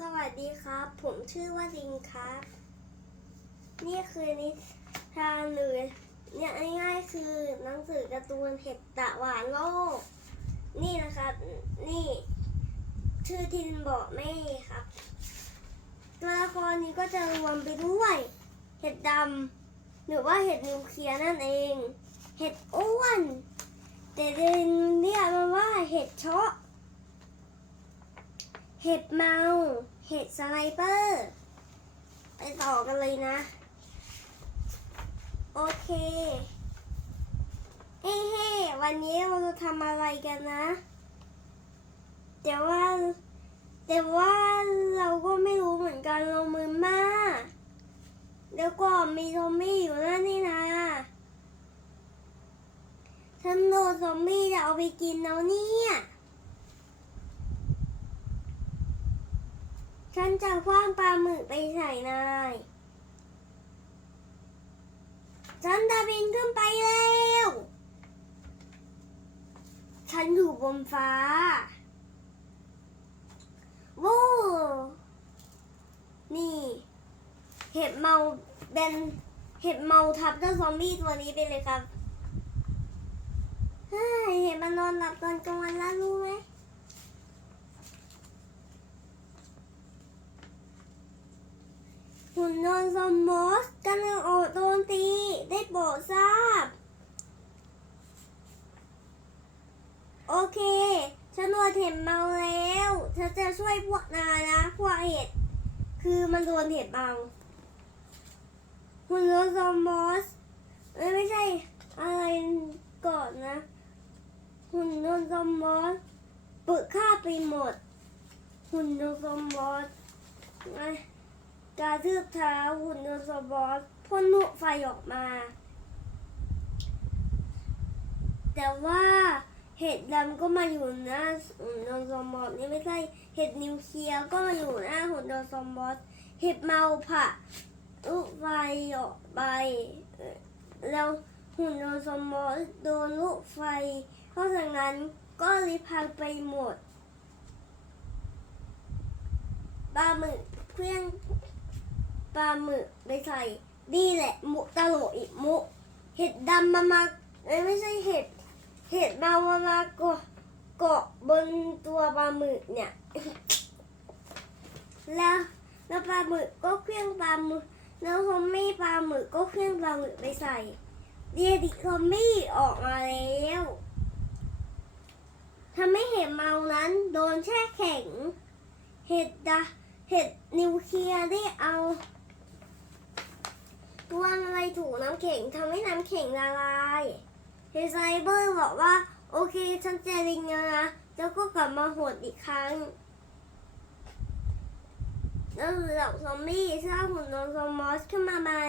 สวัสดีครับ ผมชื่อว่าลิงครับ นี่คือนิทานหรือเนี่ยง่ายๆคือหนังสือการ์ตูนเห็ดตะหวานโลก นี่นะครับ นี่ ชื่อทินบอกแม่ครับตัวละครนี้ก็จะรวมไปด้วย เห็ดดำหรือว่าเห็ดนิวเคลียร์นั่นเอง เห็ดอ้วน แต่เดินเรียกมันว่าเห็ดเชาะ เห็ดเมา เห็ดสไนเปอร์ ไปต่อกันเลยนะ โอเคเฮ้เฮ้วันนี้เราจะทำอะไรกันนะแต่ว่า แต่ว่าเราก็ไม่รู้เหมือนกันเรามือมากแล้วก็มีซอมบี้อยู่นั่นนี่นะฉันโดนซอมบี้จะเอาไปกินแล้วเนี่ย ฉันจะคว้างปลาหมึกไปใส่นาย ฉันจะบินขึ้นไปแล้ว ฉันอยู่บนฟ้าโว้นี่ เห็ดเมาเป็นเห็ดเมาทับเจ้าซอมบี้ตัวนี้ไปเลยครับ เฮ้ย เห็นมันนอนหลับตอนกลางวันแล้วหม หุ่ นนซอมบอสกำลังออกโดนตี ได้โปรดทราบ โอเคฉันโดนเห็ดเมาแล้วฉันจะช่วยพวกนายนะ พวกเห็ด คือมันโดนเห็ดเมาหุ่นยนซอมบอสไม่ใช่อะไรก่อนนะ หุ่นยนซอมบอสปึกฆ่าไปหมด หุ่นยนซอมบอสไง กระทืบเท้าหุ่นยนต์โซบอสพ่นลูกไฟออกมา แต่ว่าเห็ดดำก็มาอยู่หน้าหุ่นยนต์โซบอสนี่ไม่ใช่เห็ดนิวเคลียร์ก็มาอยู่หน้าหุ่นยนต์โซบอสเห็ดเมาผ่ะลูกไฟออกไปแล้วหุ่นยนต์โซบอสโดนลูกไฟ เพราะฉะนั้นก็เลยพังไปหมดปลาหมึกเครื่อง ปลาหมึกไปใส่นี่แหละมุตลอีกมุเห็ดดำมามาไม่ใช่เห็ด เห็ดเมามามาเกาะเกาะบนตัวปลาหมึกเนี่ย แล้วแล้วปลาหมึกก็เครื่องปลาหมึกแล้วคอมมี่ปลาหมึกก็เครื่องปลาหมึกไปใส่เดียดิคอมมี่ออกมาแล้วทำให้เห็ดเมานั้นโดนแช่แข็ง เห็ดดะเห็ดนิวเคลียร์ได้เอา ตัวอะไรถูกน้ำแข็งทำให้น้ำแข็งละลายเฮไซเบอร์บอกว่า โอเค ฉันเจอลิงแล้วนะ แล้วก็กลับมาโหดอีกครั้งแล้วเหล่าซอมบี้สร้างหุ่นยนต์ซอมมอสขึ้นมาใหม่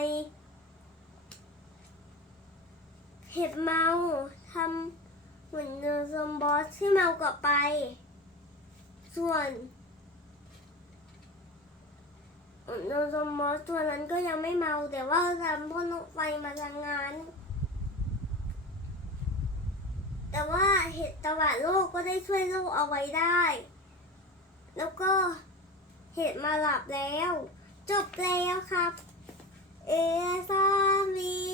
เห็บเมาทำหุ่นยนต์ซอมบอสขึ้นเมากลับไป ส่วน โดนสมอสตัวนั้นก็ยังไม่เมาแต่ว่าทำพ่นลูกไฟมาทางงาน แต่ว่าเห็ดตะวันโลกก็ได้ช่วยโลกเอาไว้ได้ แล้วก็เห็ดมาหลับแล้ว จบแล้วครับ เอซามี